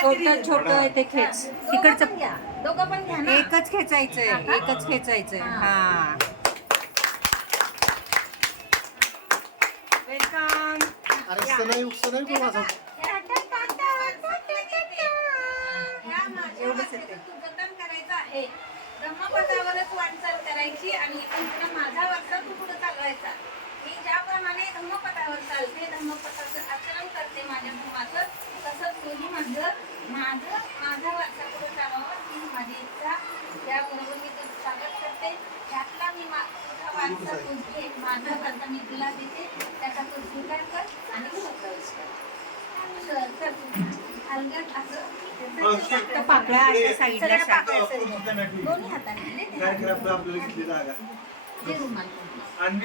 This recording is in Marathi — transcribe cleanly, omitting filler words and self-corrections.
छोट छोट आहे ते खेच. तिकडचं घ्या, दोघं पण घ्या ना. एकच खेचायचंय, एकच खेचायचंय. हा वेलकम. एवढंच येते. तू जतन करायचं आहे. धम्मपदावरच वाटचाल करायची आणि इथून पुढे माझा वारसा तू पुढे चालवायचा. मी ज्याप्रमाणे धम्मपदावर चालते, धम्मपदाचं आचरण करते माझ्या धर्माचं, तसंच तूही माझा वारसा पुढे चालवावा ही माझी इच्छा. त्याबरोबर मी तुझं स्वागत करते. त्यातला मी तुझा वारसा तुझे, माझा वारसा मी तुला देते. त्याचा तू स्वीकार कर आणि प्रवेश कर. पाकळ्या अशा साईडला दोन्ही हाताने आणि